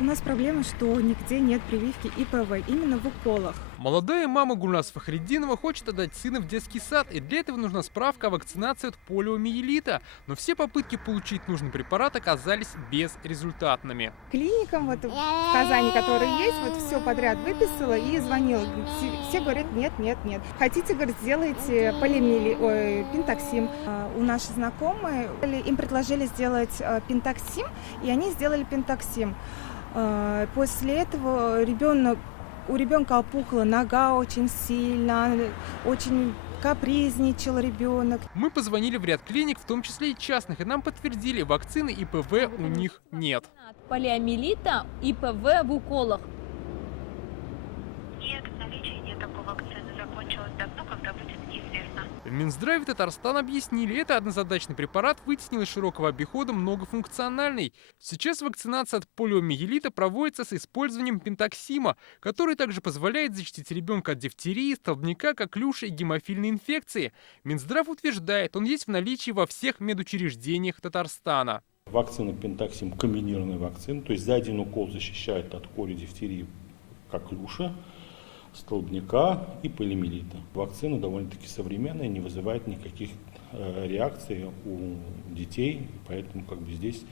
У нас проблема, что нигде нет прививки ИПВ, именно в уколах. Молодая мама Гульназ Фахриддинова хочет отдать сына в детский сад, и для этого нужна справка о вакцинации от полиомиелита. Но все попытки получить нужный препарат оказались безрезультатными. Клиникам вот в Казани, которые есть, вот все подряд выписала и звонила. Все говорят, нет, нет, нет. Хотите, говорит, сделайте пентаксим. У наших знакомые, им предложили сделать пентаксим, и они сделали пентаксим. После этого у ребенка опухла нога очень сильно, очень капризничал ребенок. Мы позвонили в ряд клиник, в том числе и частных, и нам подтвердили, вакцины ИПВ у них нет. Полиомиелита ИПВ в уколах. Нет, в наличии нет такой вакцины. Закончилась давно, когда будет неизвестно. В Минздраве Татарстана объяснили, это однозадачный препарат вытеснил из широкого обихода многофункциональный. Сейчас вакцинация от полиомиелита проводится с использованием пентаксима, который также позволяет защитить ребенка от дифтерии, столбняка, коклюша и гемофильной инфекции. Минздрав утверждает, он есть в наличии во всех медучреждениях Татарстана. Вакцина пентаксим комбинированная вакцина, то есть за один укол защищает от кори, дифтерии, коклюша, столбняка и полиомиелита. Вакцина довольно-таки современная, не вызывает никаких реакций у детей, поэтому здесь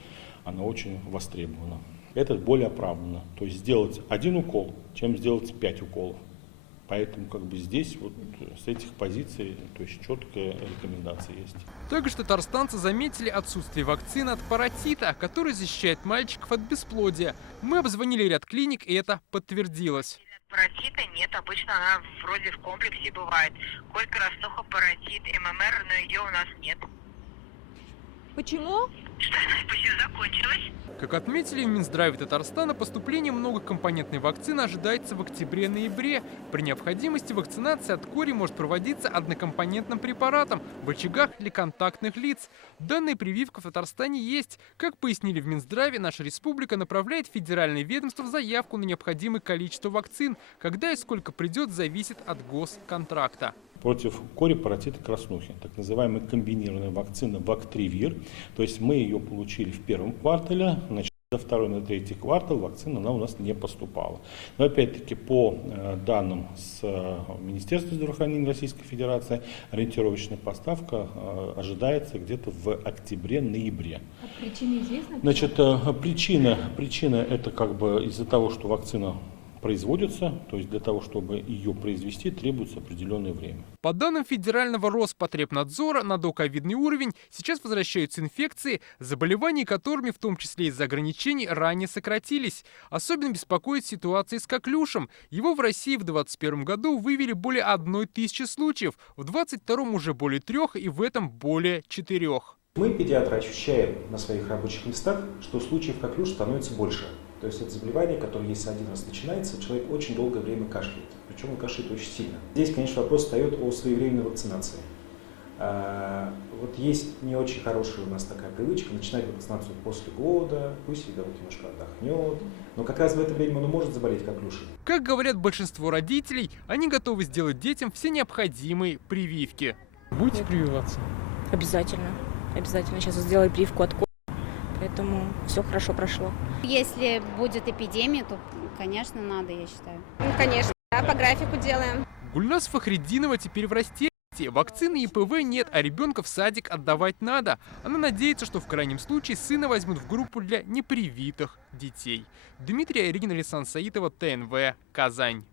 она очень востребована. Это более оправданно, то есть сделать один укол, чем сделать 5 уколов. Поэтому здесь с этих позиций четкая рекомендация есть. Также татарстанцы заметили отсутствие вакцины от паротита, который защищает мальчиков от бесплодия. Мы обзвонили ряд клиник, и это подтвердилось. Паротита нет, обычно она вроде в комплексе бывает. Коль краснуха, паротит, ММР, но ее у нас нет. Почему? Что она почти закончилась? Как отметили в Минздраве Татарстана, поступление многокомпонентной вакцины ожидается в октябре-ноябре. При необходимости вакцинация от кори может проводиться однокомпонентным препаратом в очагах для контактных лиц. Данная прививка в Татарстане есть. Как пояснили в Минздраве, наша республика направляет в федеральное ведомство заявку на необходимое количество вакцин. Когда и сколько придет, зависит от госконтракта. Против кори, паротита, краснухи, так называемая комбинированная вакцина Бактривир. То есть мы ее получили в первом квартале, за второй на третий квартал вакцина у нас не поступала. Но опять-таки по данным с Министерства здравоохранения Российской Федерации, ориентировочная поставка ожидается где-то в октябре-ноябре. А причина известна? Причина это из-за того, что вакцина производится, то есть для того, чтобы ее произвести, требуется определенное время. По данным Федерального Роспотребнадзора, на доковидный уровень сейчас возвращаются инфекции, заболевания которыми, в том числе из-за ограничений, ранее сократились. Особенно беспокоит ситуация с коклюшем. Его в России в 2021 году выявили более 1000 случаев, в 2022 уже более 3 и в этом более 4. Мы, педиатры, ощущаем на своих рабочих местах, что случаев коклюш становится больше. То есть это заболевание, которое если один раз начинается, человек очень долгое время кашляет. Причем он кашляет очень сильно. Здесь, конечно, вопрос встает о своевременной вакцинации. Есть не очень хорошая у нас такая привычка начинать вакцинацию после года, пусть ребенок немножко отдохнет, но как раз в это время он может заболеть коклюшей. Как говорят большинство родителей, они готовы сделать детям все необходимые прививки. Будете прививаться? Обязательно. Обязательно. Сейчас сделаю прививку от кори, поэтому все хорошо прошло. Если будет эпидемия, то, конечно, надо, я считаю. Конечно, да, по графику делаем. Гульназ Фахриддинова теперь в растерянности. Вакцины ИПВ нет, а ребенка в садик отдавать надо. Она надеется, что в крайнем случае сына возьмут в группу для непривитых детей. Дмитрий Айрин, Александр Саитова, ТНВ, Казань.